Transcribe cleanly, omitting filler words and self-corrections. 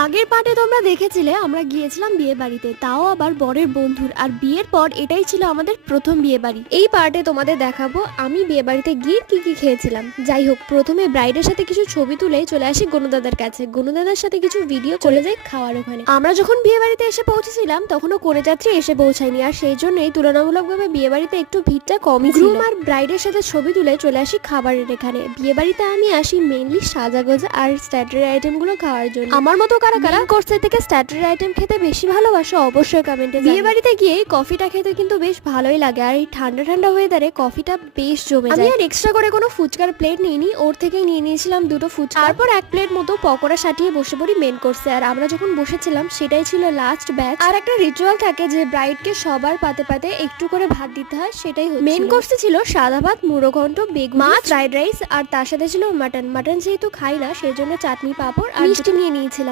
আগের পার্টে তোমরা দেখেছিলে আমরা গিয়েছিলাম বিয়ে বাড়িতে, তাও আবার বরের বন্ধুর, আর বিয়ের পর এটাই ছিল আমাদের প্রথম বিয়ে বাড়ি। এই পার্টে তোমাদের দেখাবো আমি বিয়ে বাড়িতে গিয়ে কি কি খেয়েছিলাম। যাই হোক, প্রথমে ব্রাইডের সাথে কিছু ছবি তুলে চলে আসি গনুদাদার কাছে, গনুদাদার সাথে কিছু ভিডিও চলে যায় খাওয়ার ওখানে। আমরা যখন বিয়ে বাড়িতে এসে পৌঁছেছিলাম তখনও করে যাত্রী এসে পৌঁছায়নি, আর সেই জন্যই তুলনামূলকভাবে বিয়ে বাড়িতে একটু ভিড়টা কমই ছিল। গ্রুম আর ব্রাইডের সাথে ছবি তুলে চলে আসি খাবারের এখানে। বিয়ে বাড়িতে আমি আসি মেইনলি সাজাগোজা আর স্ট্যাটারি আইটেম গুলো খাওয়ার জন্য। আমার মতো কারা কারা কোর্সের থেকে স্ট্যাটারি আইটেম খেতে বেশি ভালোবাসো অবশ্যই কমেন্টে। বিয়ে বাড়িতে গিয়ে কফিটা খেতে কিন্তু বেশ ভালোই লাগে, আর এই ঠান্ডা ঠান্ডা ওয়েদারে কফিটা বেশ জমে যায়। আমি আর এক্সট্রা করে কোনো ফুচকার প্লেট নিইনি, ওর থেকেই নিয়ে নিয়েছিলাম দুটো ফুচকা, তারপর এক প্লেট মতো পকোড়া সাটিয়ে বসে পড়ি মেন কোর্সে। আর আমরা যখন বসেছিলাম সেটাই ছিল লাস্ট ব্যাচ। আর একটা রিচুয়াল থাকে যে ব্রাইডকে সবার পাতে পাতে একটু করে ভাত দিতে হয়, সেটাই হচ্ছে মেন কোর্সে ছিল সাদা ভাত, মুড়ো ঘন্ট, বেগুন, মাছ, ফ্রাইড রাইস, আর তার সাথে ছিল মাটন। মাটন যেহেতু খাই না সেই জন্য চাটনি, পাঁপড় আর মিষ্টি নিয়ে নিয়েছিলাম।